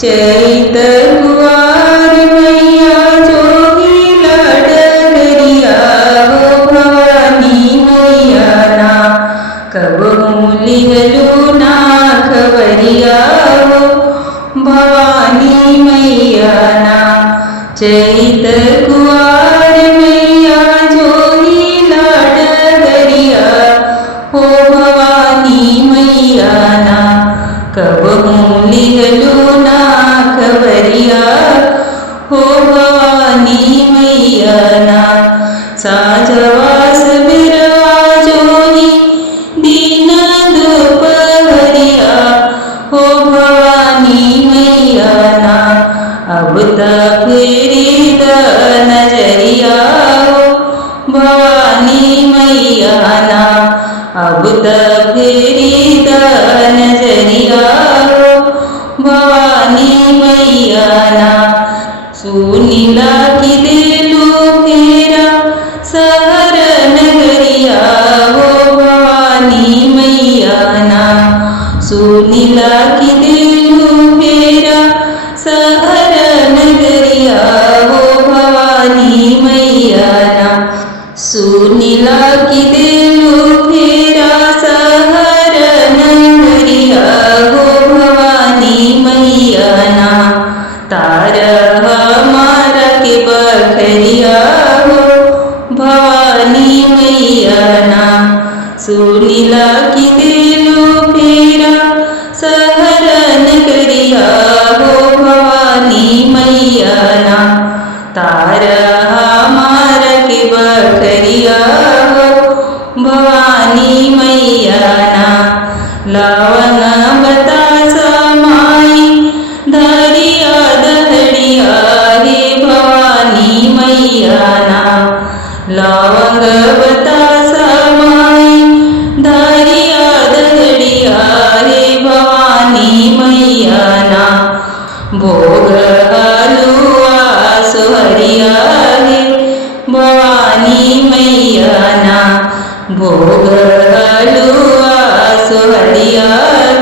चैत कुवार मैया जोगीला डगरिया हो भवानी मैया ना कबहू लिहलू ना खबरिया हो भवानी मैया ना। चैत कुवार मैया जोगीला डगरिया हो भवानी मैया ना कबहू लिहलू ना खबरिया हो भवानी मैया ना। साजवास बिरवा जोनी दीन दोपहरिया हो भवानी मैया ना अब तक फेरी द नजरिया हो भवानी मैया ना अब तक फेरी द नजरिया हो भवानी मैया ना। सुनीला की देलू फेरा सहर नगरिया हो भवानी मैया ना सुनीला की देलू फेरा सहर नगरिया हो भवानी मैया ना। सुनीला की देलू फेरा सहर नगरिया हो भवानी मैया ना। तार हमारा के बखरिया हो भवानी मैया ना सुनीला की देलू फेरा सहर नगरिया हो भवानी मैया ना। तार हमारा के बखरिया हो भवानी मैया ना। लावण बतासा माई धरिया दहड़िया हे भवानी मैया ना। लवंग बतासा माई धरिया दहड़िया हे भवानी मैया ना। भोग हलुआ सोहरिया हे भवानी मैया ना। भोग हलुआ सोहरिया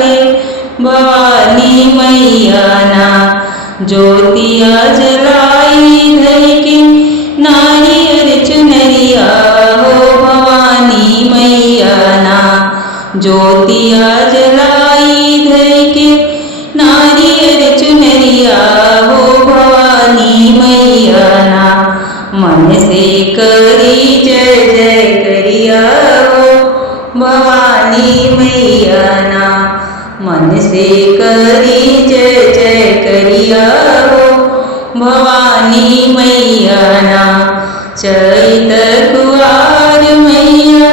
हे भवानी मैया ना। ज्योतिया जलाई धैके नारियर चुनरिया हो भवानी मैया ना। ज्योतिया जलाई धैके नारियर चुनरिया हो भवानी मैया ना। मन से करी जय जय करिया हो भवानी मैया ना। मन से करी जय जय करिया हो भवानी मैया ना। चैत कुवार मैया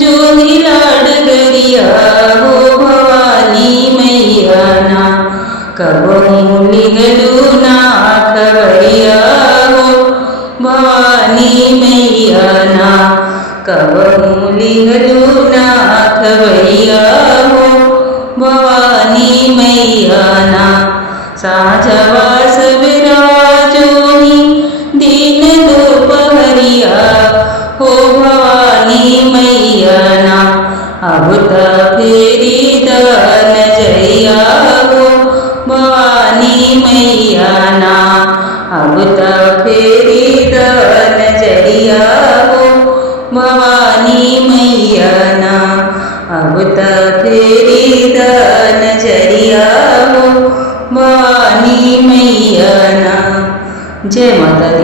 जोगीला डगरिया हो भवानी मैया ना कबहू लिहलू ना खबरिया हो भवानी मैया ना। कबहू लिहलू ना खबरिया हो भवानी मैया ना। साझवास विराजोनी दीन दोपहरिया हो भवानी मैया ना अब तक फेरी द नजरिया हो भवानी मैया ना। अब तक फेरी द नजरिया हो भवानी मैया ना। अब तक फेरी द नजरिया हो भवानी मैया ना। जय माता दी।